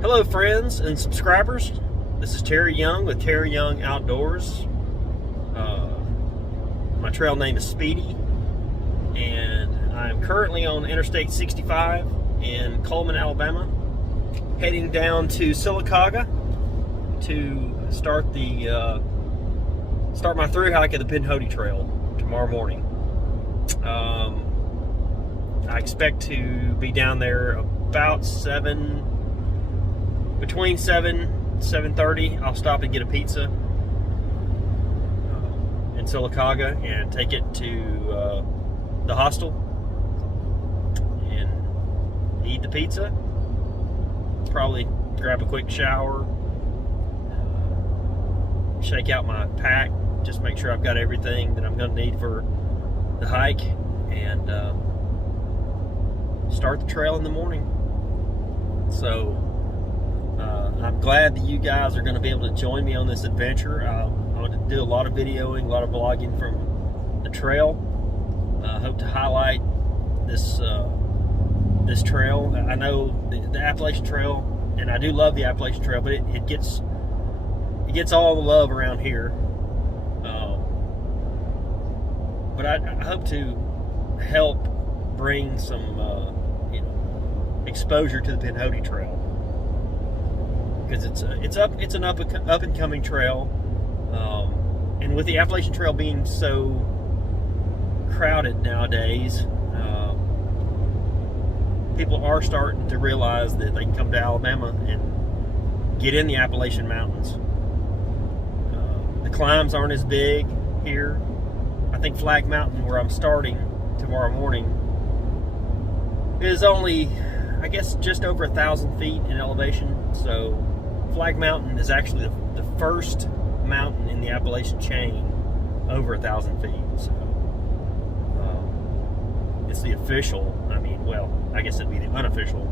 Hello friends and subscribers, this is Terry Young with Terry Young Outdoors. My trail name is Speedy, and I'm currently on Interstate 65 in Coleman, Alabama, heading down to Sylacauga to start my thru-hike of the Pinhoti Trail tomorrow morning. I expect to be down there about between 7:30. I'll stop and get a pizza in Sylacauga and take it to the hostel and eat the pizza. Probably grab a quick shower, shake out my pack, just make sure I've got everything that I'm going to need for the hike, and start the trail in the morning. So I'm glad that you guys are going to be able to join me on this adventure. I'm going to do a lot of videoing, a lot of vlogging from the trail. I hope to highlight this trail. I know the Appalachian Trail, and I do love the Appalachian Trail, but it gets all the love around here. But I hope to help bring some exposure to the Pinhoti Trail, because it's an up and coming trail, and with the Appalachian Trail being so crowded nowadays, people are starting to realize that they can come to Alabama and get in the Appalachian Mountains. The climbs aren't as big here. I think Flag Mountain, where I'm starting tomorrow morning, is only, I guess, just over 1,000 feet in elevation. So Flag Mountain is actually the first mountain in the Appalachian chain over 1,000 feet. So it's the official, I guess it'd be the unofficial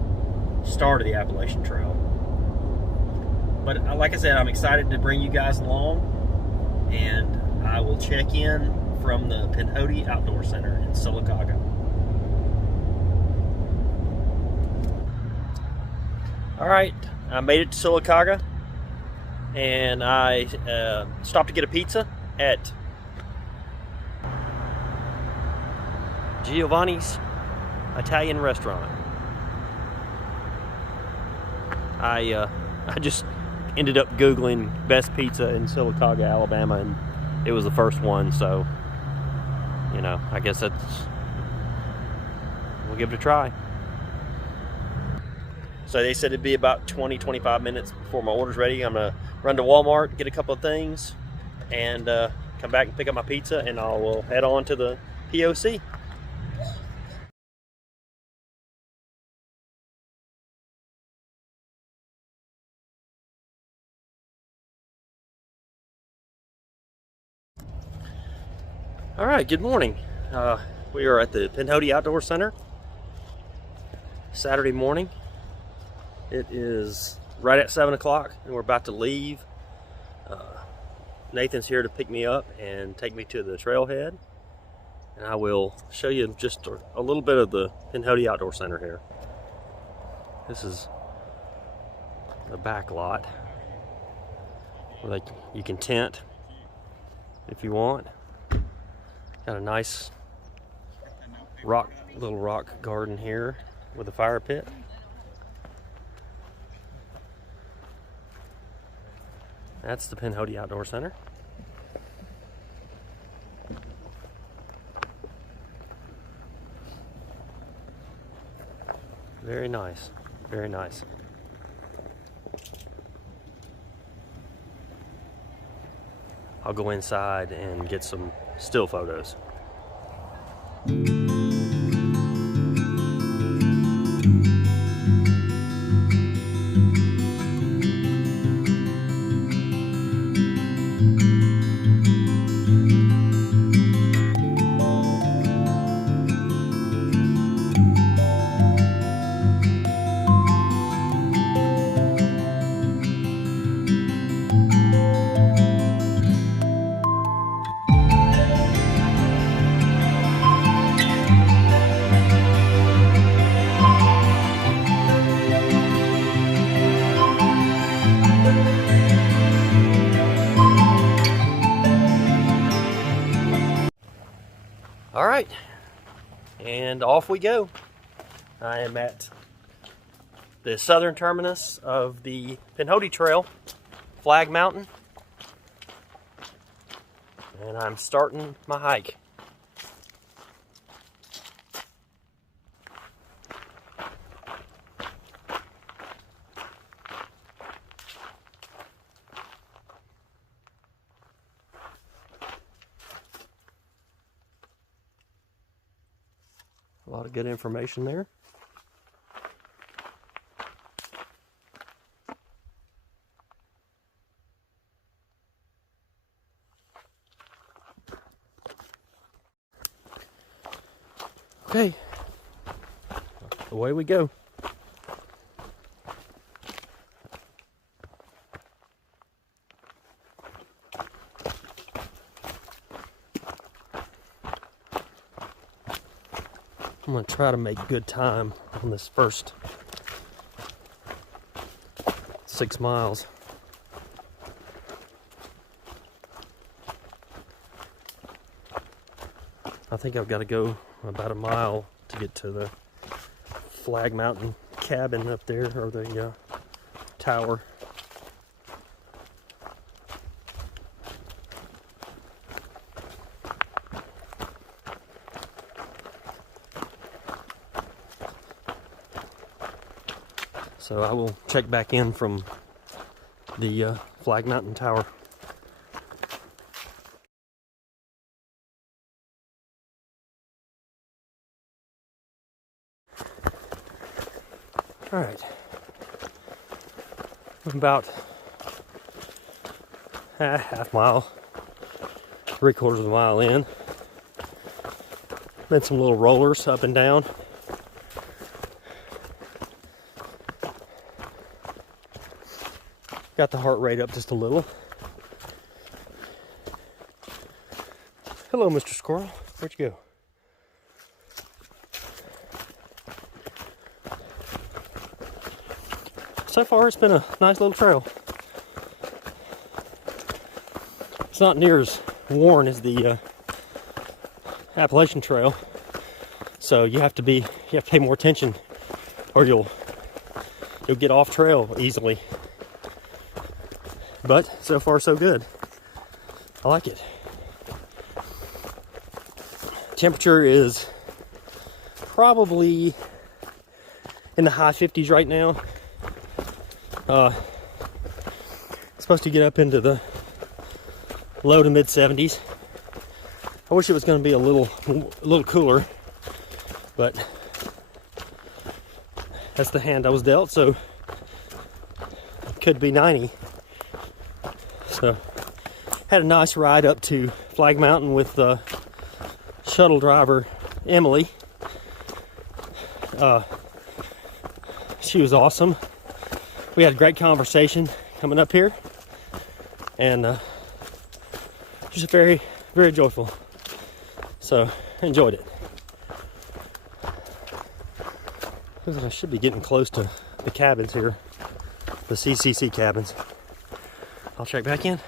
start of the Appalachian Trail. But like I said, I'm excited to bring you guys along, and I will check in from the Pinhoti Outdoor Center in Sylacauga. All right, I made it to Sylacauga, and I stopped to get a pizza at Giovanni's Italian restaurant. I just ended up Googling best pizza in Sylacauga, Alabama, and it was the first one, so I guess we'll give it a try. So they said it'd be about 20-25 minutes before my order's ready. I'm gonna run to Walmart, get a couple of things, and come back and pick up my pizza, and I will head on to the POC. All right, good morning. We are at the Pinhoti Outdoor Center, Saturday morning. It is right at 7 o'clock, and we're about to leave. Nathan's here to pick me up and take me to the trailhead, and I will show you just a little bit of the Pinhoti Outdoor Center here. This is the back lot where you can tent if you want. Got a nice little rock garden here with a fire pit. That's the Pinhoti Outdoor Center. Very nice, very nice. I'll go inside and get some still photos. right, and off we go. I am at the southern terminus of the Pinhoti Trail, Flag Mountain, and I'm starting my hike. A lot of good information there. Okay, away we go. I'm going to try to make good time on this first 6 miles. I think I've got to go about a mile to get to the Flag Mountain cabin up there, or the tower. So I will check back in from the Flag Mountain Tower. All right, I'm about half mile, 3/4 of a mile in. Made some little rollers up and down. Got the heart rate up just a little. Hello, Mr. Squirrel. Where'd you go? So far, it's been a nice little trail. It's not near as worn as the Appalachian Trail, so you have to pay more attention, or you'll get off trail easily. But so far, so good. I like it. Temperature is probably in the high 50s right now. Supposed to get up into the low to mid 70s. I wish it was going to be a little cooler, but that's the hand I was dealt, so it could be 90. So had a nice ride up to Flag Mountain with shuttle driver Emily. She was awesome. We had a great conversation coming up here, and just very, very joyful. So enjoyed it. Looks like I should be getting close to the cabins here, the CCC cabins. I'll check back in.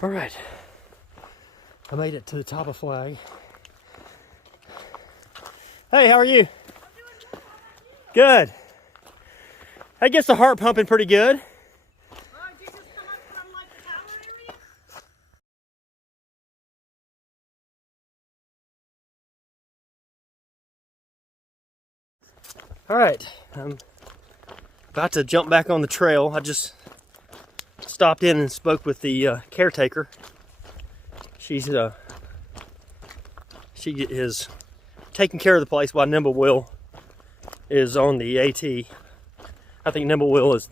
All right, I made it to the top of Flag. Hey, how are you? Good. That gets the heart pumping pretty good. Did you just come up from like the tower area? All right, I'm about to jump back on the trail. I just stopped in and spoke with the caretaker. She is taking care of the place while Nimble is on the AT. I think Nimble is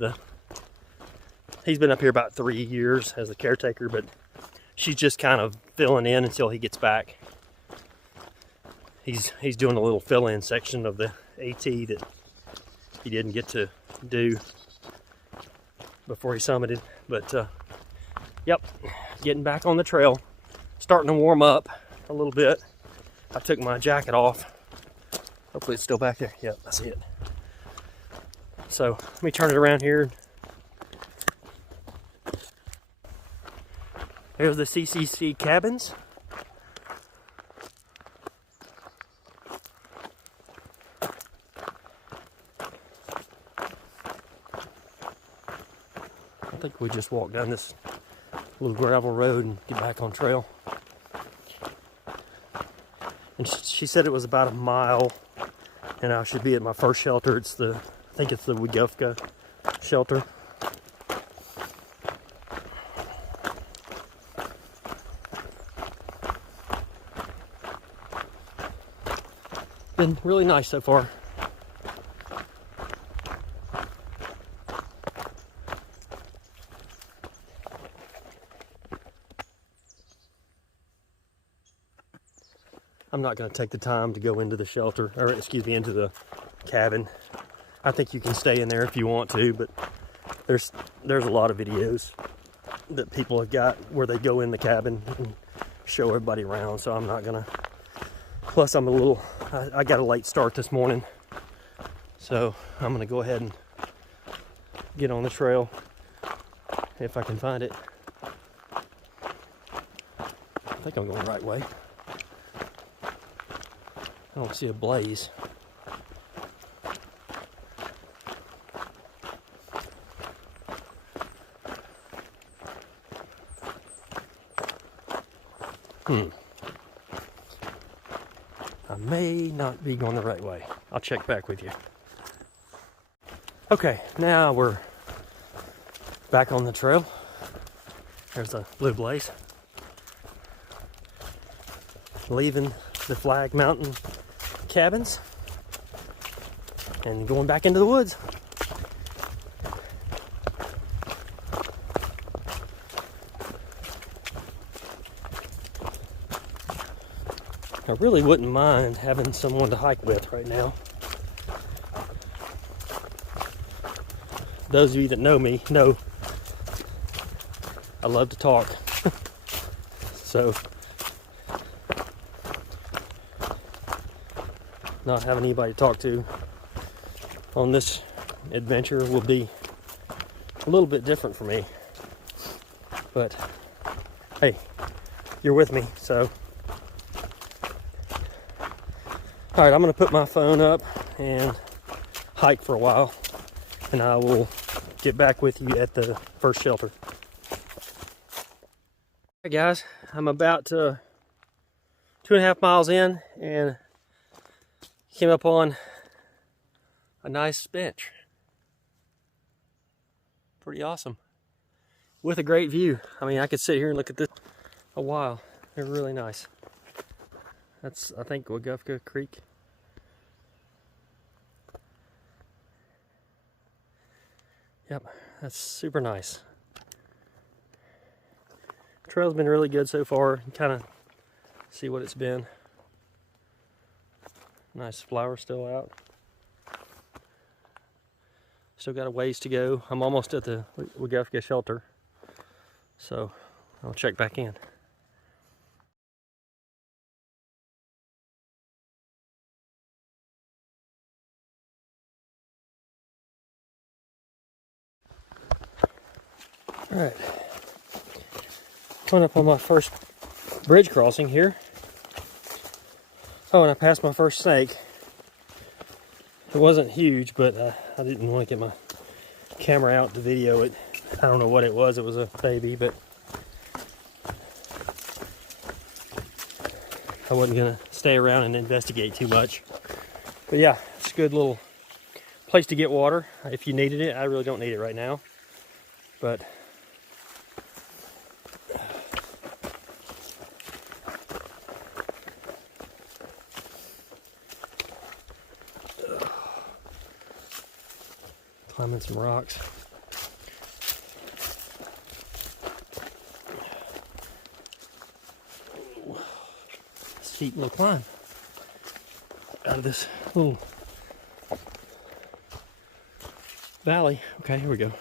he's been up here about 3 years as the caretaker, but she's just kind of filling in until he gets back. He's doing a little fill-in section of the AT that he didn't get to do before he summited. But yep, getting back on the trail, starting to warm up a little bit. I took my jacket off. Hopefully it's still back there. Yep, I see it. So let me turn it around here. There's the CCC cabins. think we just walked down this little gravel road and get back on trail. And she said it was about a mile, and I should be at my first shelter. I think it's the Weogufka shelter. Been really nice so far. I'm not going to take the time to go into the shelter, or excuse me, into the cabin. I think you can stay in there if you want to, but there's a lot of videos that people have got where they go in the cabin and show everybody around, so I'm not going to. Plus, I got a late start this morning, so I'm going to go ahead and get on the trail if I can find it. I think I'm going the right way. I don't see a blaze. I may not be going the right way. I'll check back with you. Okay, now we're back on the trail. There's a blue blaze. Leaving the Flag Mountain cabins and going back into the woods. I really wouldn't mind having someone to hike with right now. Those of you that know me know I love to talk. So not having anybody to talk to on this adventure will be a little bit different for me. But hey, you're with me, so. Alright, I'm going to put my phone up and hike for a while, and I will get back with you at the first shelter. Alright guys, I'm about 2.5 miles in and came up on a nice bench. Pretty awesome. With a great view. I mean, I could sit here and look at this a while. They're really nice. That's, I think, Weogufka Creek. Yep, that's super nice. Trail's been really good so far. You kind of see what it's been. Nice flower still out. Still got a ways to go. I'm almost at the Weogufka shelter, so I'll check back in. All right, coming up on my first bridge crossing here. Oh, and I passed my first snake. It wasn't huge, but I didn't want to get my camera out to video it. I don't know what it was. It was a baby, but I wasn't going to stay around and investigate too much. But yeah, it's a good little place to get water if you needed it. I really don't need it right now, but climbing some rocks. Steep little climb out of this little valley. Okay, here we go.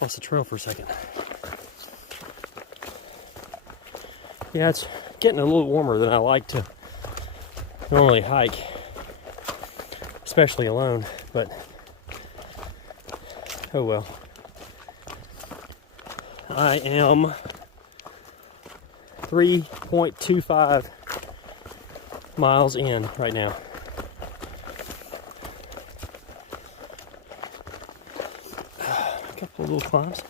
Lost the trail for a second. Yeah, it's getting a little warmer than I like to normally hike, especially alone, but oh well. I am 3.25 miles in right now. couple of little climbs.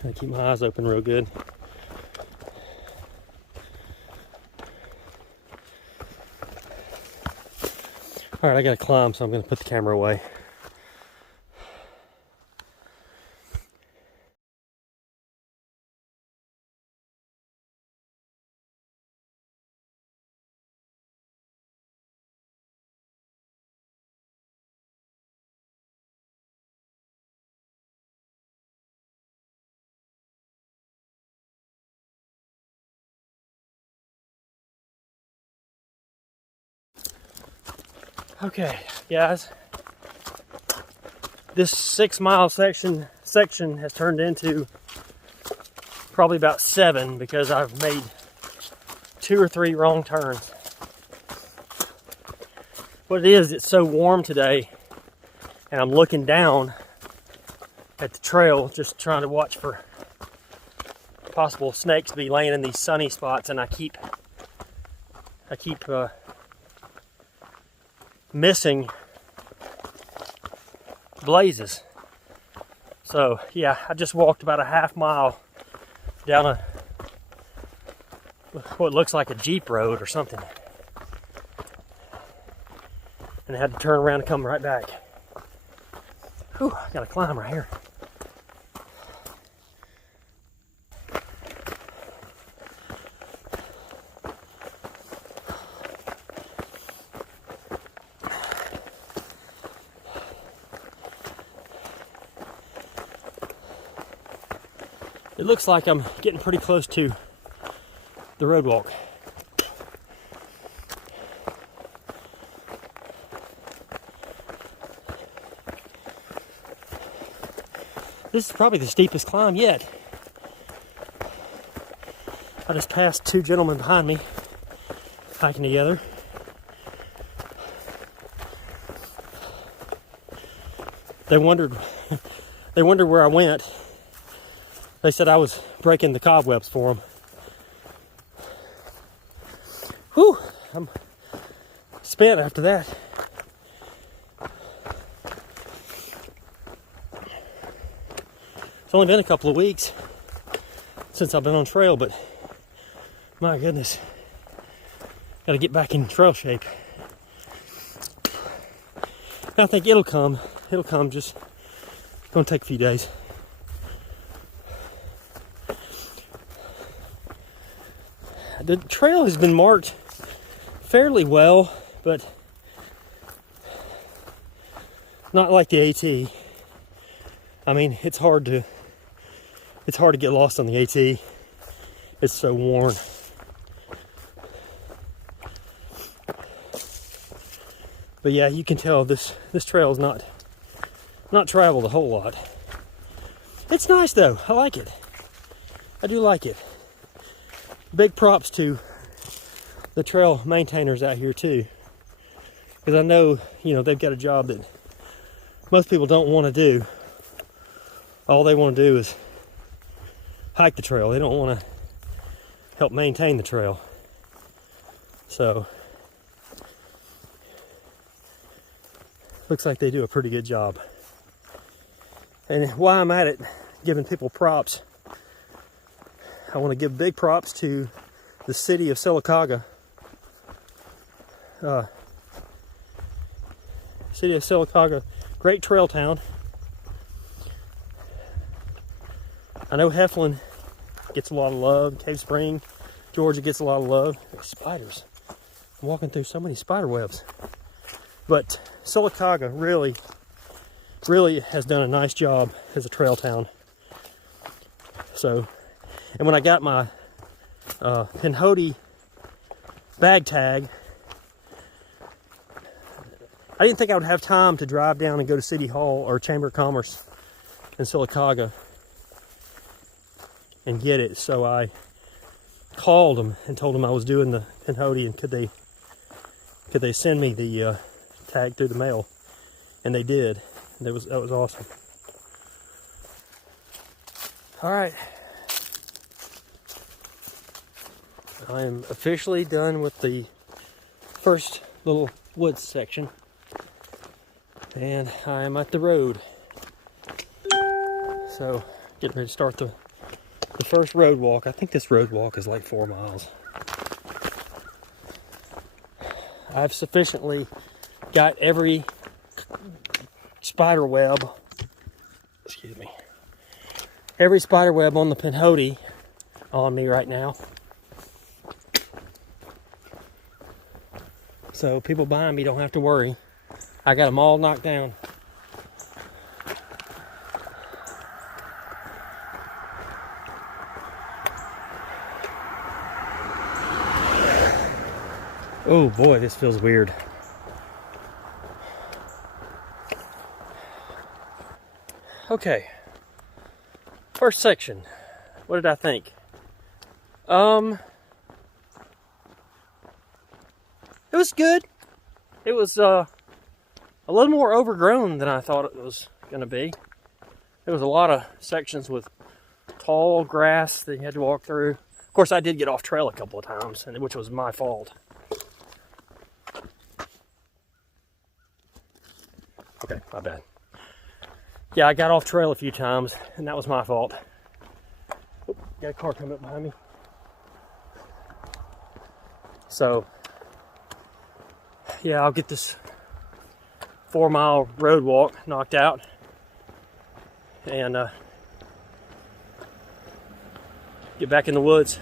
Trying to keep my eyes open real good. All right, I gotta climb, so I'm gonna put the camera away. Okay, guys, this 6-mile section has turned into probably about 7 because I've made 2 or 3 wrong turns. What it is, it's so warm today, and I'm looking down at the trail, just trying to watch for possible snakes to be laying in these sunny spots, and I keep missing blazes. So yeah, I just walked about a half mile down what looks like a Jeep road or something, and I had to turn around and come right back. Whew, I gotta climb right here. It looks like I'm getting pretty close to the road walk. This is probably the steepest climb yet. I just passed 2 gentlemen behind me hiking together. They wondered where I went. They said I was breaking the cobwebs for them. Whew, I'm spent after that. It's only been a couple of weeks since I've been on trail, but my goodness, gotta get back in trail shape. I think it'll come, just gonna take a few days. The trail has been marked fairly well, but not like the AT. I mean, it's hard to get lost on the AT. It's so worn. But yeah, you can tell this trail is not traveled a whole lot. It's nice though. I like it. I do like it. Big props to the trail maintainers out here too, because I know, they've got a job that most people don't want to do. All they want to do is hike the trail. They don't want to help maintain the trail. So looks like they do a pretty good job. And while I'm at it, giving people props, I want to give big props to the city of Sylacauga. City of Sylacauga, great trail town. I know Heflin gets a lot of love. Cave Spring, Georgia gets a lot of love. There's spiders. I'm walking through so many spider webs. But Sylacauga really has done a nice job as a trail town. So, and when I got my Pinhoti bag tag, I didn't think I would have time to drive down and go to City Hall or Chamber of Commerce in Sylacauga and get it. So I called them and told them I was doing the Pinhoti and could they send me the tag through the mail, and they did. That was awesome. All right. I am officially done with the first little woods section. And I am at the road. So, getting ready to start the first road walk. I think this road walk is like 4 miles. I've sufficiently got every spider web, every spider web on the Pinhoti on me right now. So people buying me don't have to worry. I got them all knocked down. Oh boy, this feels weird. Okay. First section. What did I think? It was good. It was a little more overgrown than I thought it was going to be. There was a lot of sections with tall grass that you had to walk through. Of course, I did get off trail a couple of times, which was my fault. Okay, my bad. Yeah, I got off trail a few times, and that was my fault. Oh, got a car coming up behind me. So, yeah, I'll get this 4-mile road walk knocked out, and get back in the woods.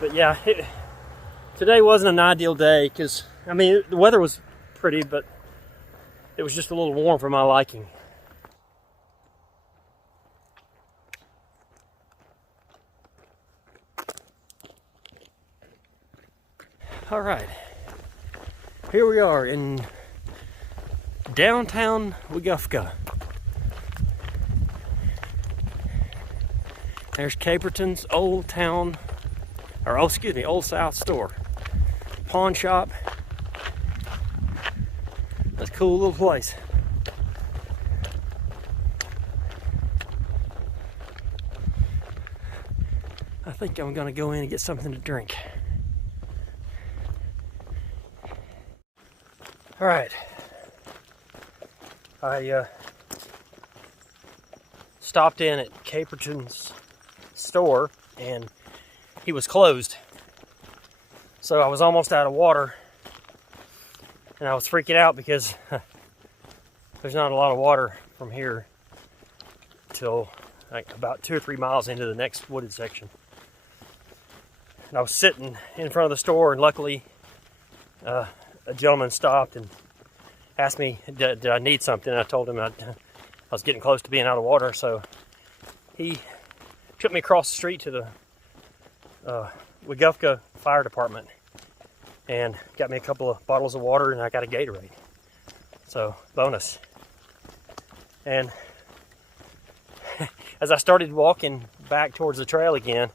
But yeah, today wasn't an ideal day because, I mean, the weather was pretty, but it was just a little warm for my liking. All right, here we are in downtown Weogufka. There's Caperton's Old Town, or oh, excuse me, Old South store, pawn shop. That's a cool little place. I think I'm gonna go in and get something to drink. All right, I stopped in at Caperton's store and he was closed. So I was almost out of water and I was freaking out because there's not a lot of water from here till like about 2 or 3 miles into the next wooded section. And I was sitting in front of the store, and luckily a gentleman stopped and asked me did I need something. And I told him I was getting close to being out of water, so he took me across the street to the Weogufka Fire Department and got me a couple of bottles of water, and I got a Gatorade. So, bonus. And as I started walking back towards the trail again,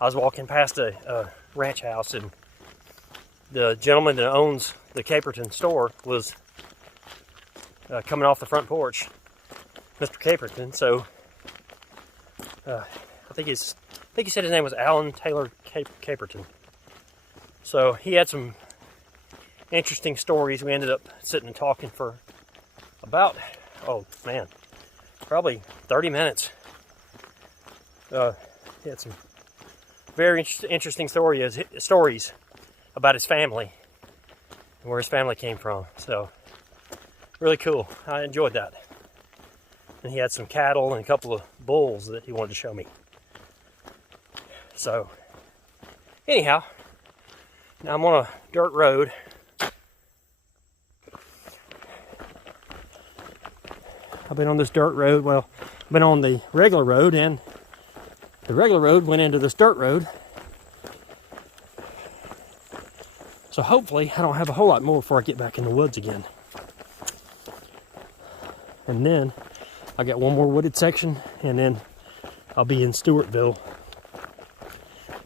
I was walking past a ranch house, and the gentleman that owns the Caperton store was coming off the front porch, Mr. Caperton. So I think he said his name was Alan Taylor Caperton. So he had some interesting stories. We ended up sitting and talking for about, oh man, probably 30 minutes. He had some very interesting stories about his family and where his family came from. So really cool. I enjoyed that. And he had some cattle and a couple of bulls that he wanted to show me. So anyhow, now I'm on a dirt road. I've been on this dirt road. Well, I've been on the regular road, and the regular road went into this dirt road. So hopefully I don't have a whole lot more before I get back in the woods again. And then I got one more wooded section, and then I'll be in Stewartville.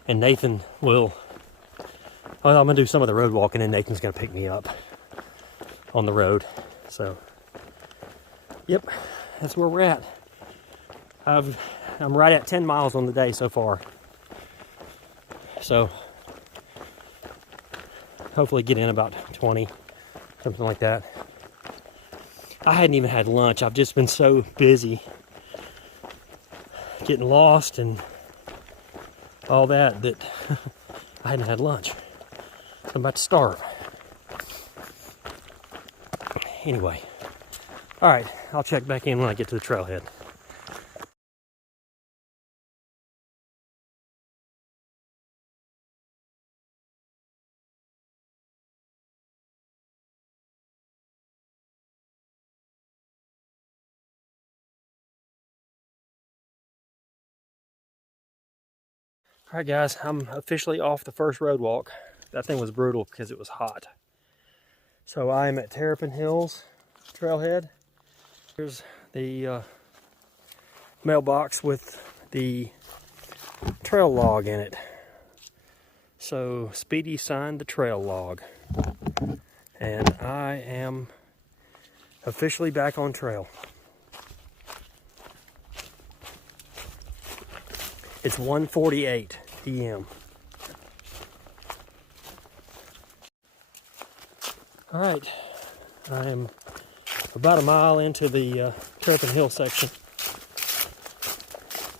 And Nathan will, well, I'm gonna do some of the road walking, and Nathan's gonna pick me up on the road. So, yep. that's where we're at. I'm right at 10 miles on the day so far. So hopefully get in about 20, something like that. I hadn't even had lunch. I've just been so busy getting lost and all that I hadn't had lunch. I'm about to starve. Anyway, all right, I'll check back in when I get to the trailhead. All right, guys, I'm officially off the first road walk. That thing was brutal because it was hot. So I'm at Terrapin Hills trailhead. Here's the mailbox with the trail log in it. So Speedy signed the trail log. And I am officially back on trail. It's 1:48 p.m. All right, I am about a mile into the Terrapin Hill section.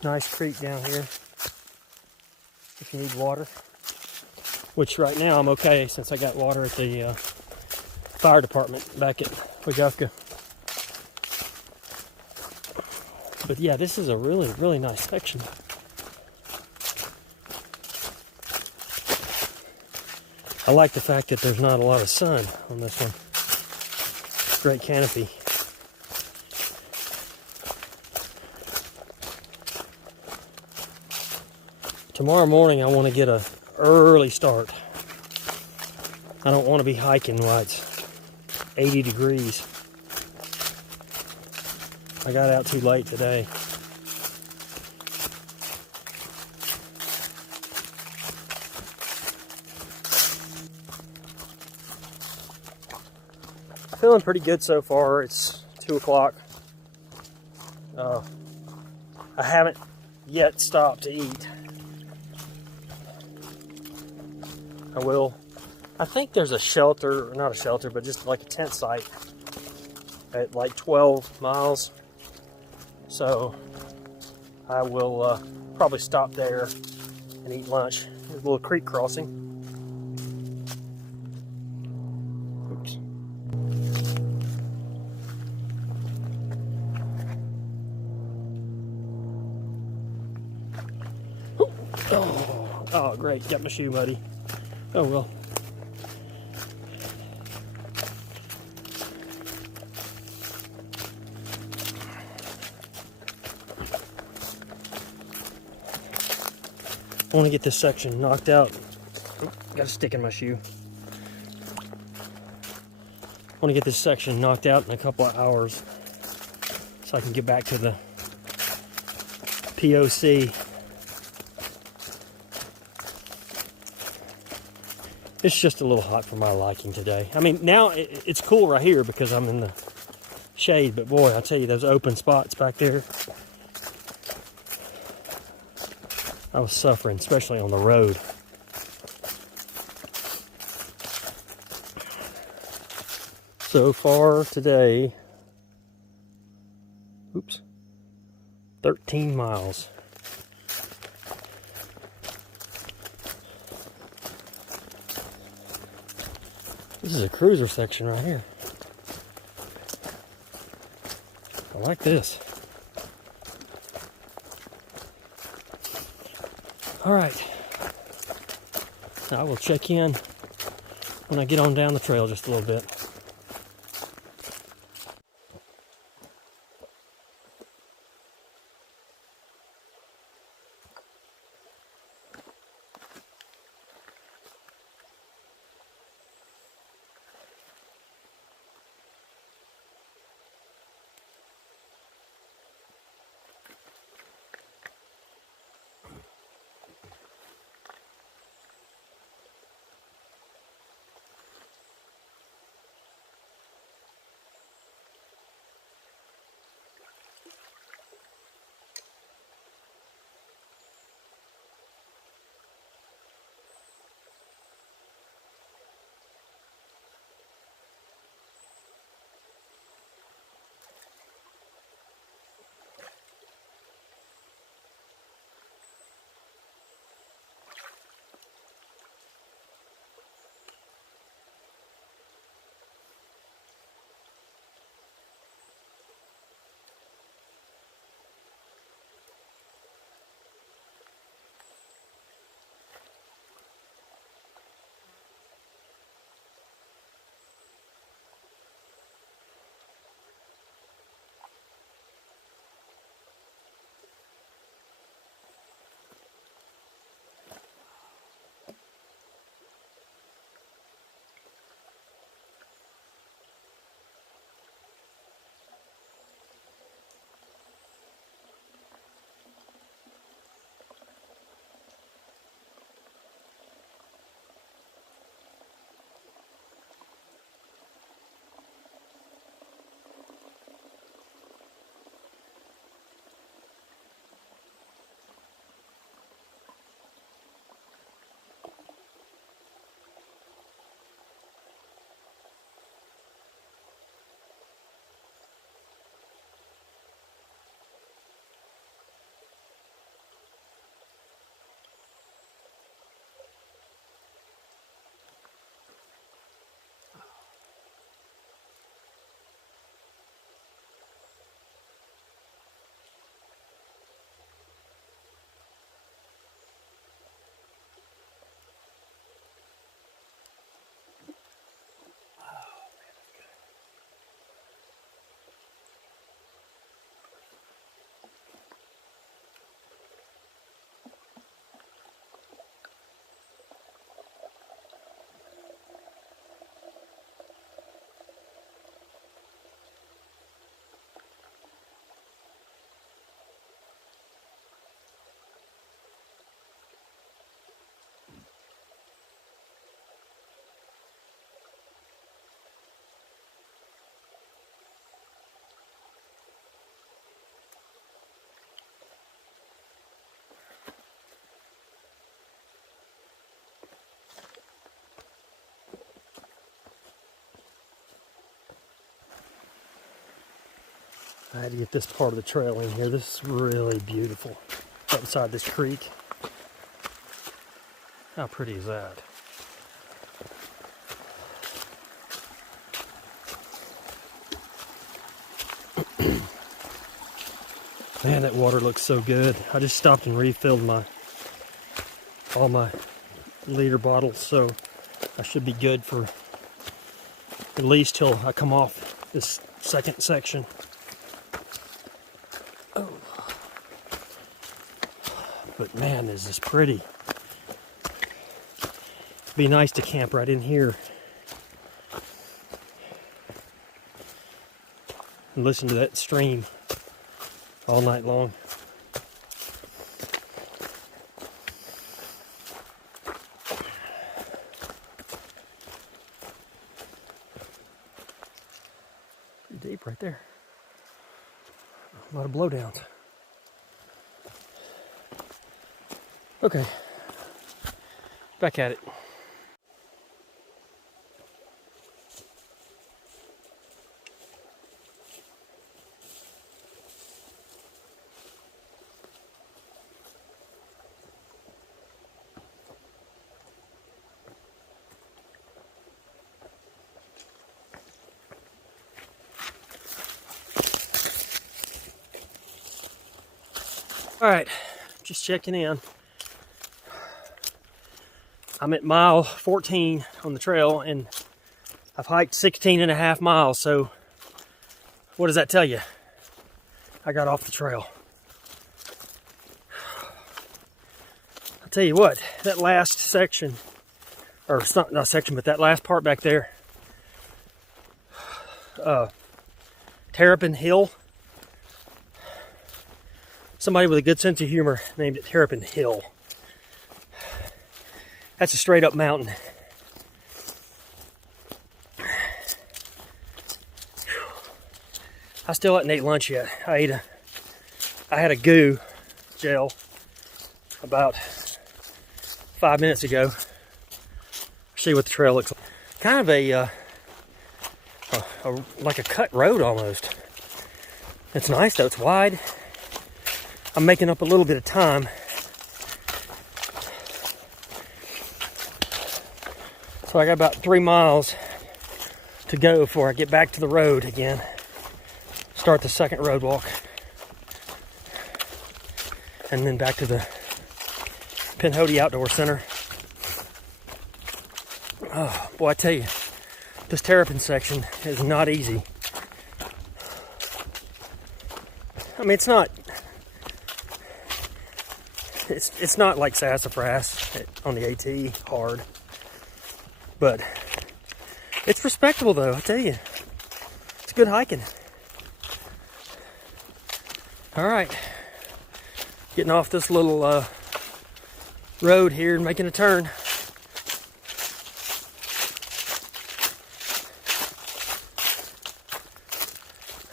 Nice creek down here if you need water. Which right now I'm okay since I got water at the fire department back at Weogufka. But yeah, this is a really, really nice section. I like the fact that there's not a lot of sun on this one. Great canopy. Tomorrow morning I want to get an early start. I don't want to be hiking while it's 80 degrees. I got out too late today. Feeling pretty good so far. It's 2 o'clock. I haven't yet stopped to eat. I will. I think there's a shelter, or not a shelter, but just like a tent site at like 12 miles. So I will probably stop there and eat lunch. There's a little creek crossing. Oops. Oh, great. Got my shoe muddy. Oh, well. I want to get this section knocked out. Got a stick in my shoe. I want to get this section knocked out in a couple of hours so I can get back to the POC. It's just a little hot for my liking today. I mean, now it's cool right here because I'm in the shade, but boy, I tell you, those open spots back there, I was suffering, especially on the road. So far today, 13 miles. This is a cruiser section right here. I like this. All right. I will check in when I get on down the trail just a little bit. I had to get this part of the trail in here. This is really beautiful. Up beside this creek. How pretty is that? Man, that water looks so good. I just stopped and refilled all my liter bottles, so I should be good for at least till I come off this second section. Oh. But man, is this pretty. It'd be nice to camp right in here and listen to that stream all night long. Pretty deep right there. A lot of blowdowns. Okay, back at it. All right, just checking in. I'm at mile 14 on the trail and I've hiked 16.5 miles. So what does that tell you? I got off the trail. I'll tell you what, that last section, or it's not section, but that last part back there, Terrapin Hill. Somebody with a good sense of humor named it Terrapin Hill. That's a straight up mountain. I still hadn't ate lunch yet. I had a goo gel about 5 minutes ago. See what the trail looks like. Kind of like a cut road almost. It's nice though, it's wide. I'm making up a little bit of time. So I got about 3 miles to go before I get back to the road again. Start the second road walk. And then back to the Pinhoti Outdoor Center. Oh, boy, I tell you, this Terrapin section is not easy. I mean, it's not like sassafras on the AT hard. But it's respectable though, I tell you. It's good hiking. All right, getting off this little road here and making a turn.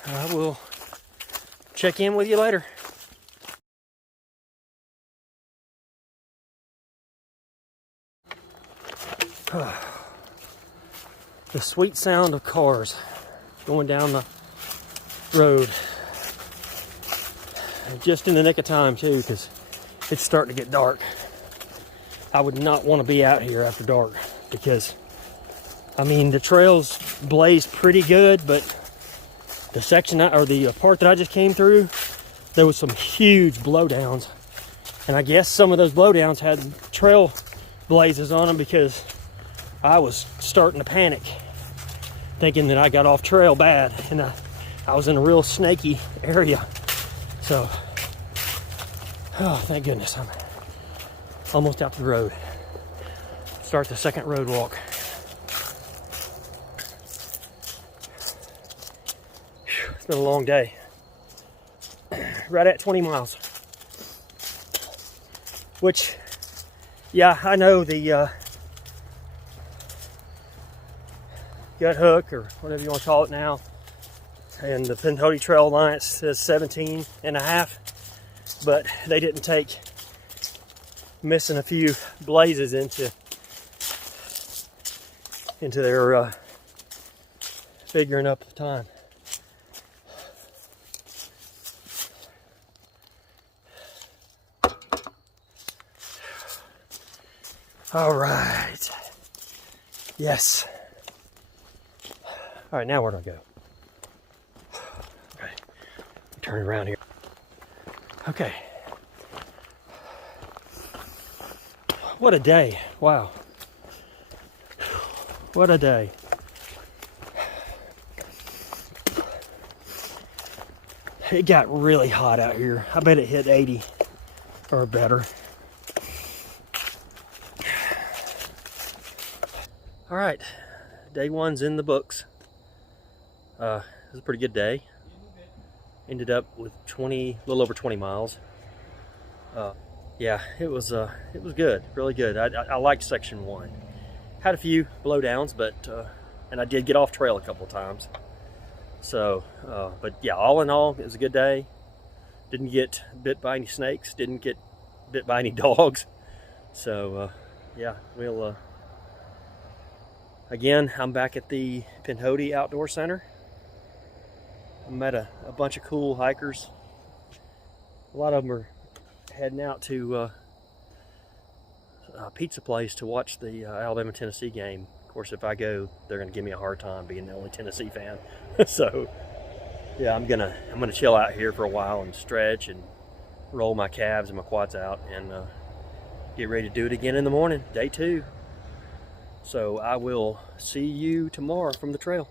I will check in with you later. The sweet sound of cars going down the road. Just in the nick of time too, because it's starting to get dark. I would not want to be out here after dark because, I mean, the trails blazed pretty good, but the section or the part that I just came through, there was some huge blowdowns. And I guess some of those blowdowns had trail blazes on them because I was starting to panic, thinking that I got off trail bad, and I was in a real snaky area. So, oh, thank goodness, I'm almost out to the road. Start the second road walk. It's been a long day. Right at 20 miles. Which, yeah, I know the gut hook, or whatever you want to call it now, and the Pinhoti Trail Alliance says 17.5, but they didn't take missing a few blazes into their figuring up the time. All right. Yes. All right, now where do I go? Okay, turn around here. Okay. What a day. Wow. What a day. It got really hot out here. I bet it hit 80 or better. All right, day one's in the books. It was a pretty good day. Ended up with a little over 20 miles. Yeah, it was good, really good. I liked section one. Had a few blowdowns, but and I did get off trail a couple of times. So, but yeah, all in all, it was a good day. Didn't get bit by any snakes. Didn't get bit by any dogs. So, yeah, we'll. Again, I'm back at the Pinhoti Outdoor Center. I met a bunch of cool hikers. A lot of them are heading out to a pizza place to watch the Alabama-Tennessee game. Of course, if I go, they're going to give me a hard time being the only Tennessee fan. So, yeah, I'm gonna chill out here for a while and stretch and roll my calves and my quads out and get ready to do it again in the morning, day two. So I will see you tomorrow from the trail.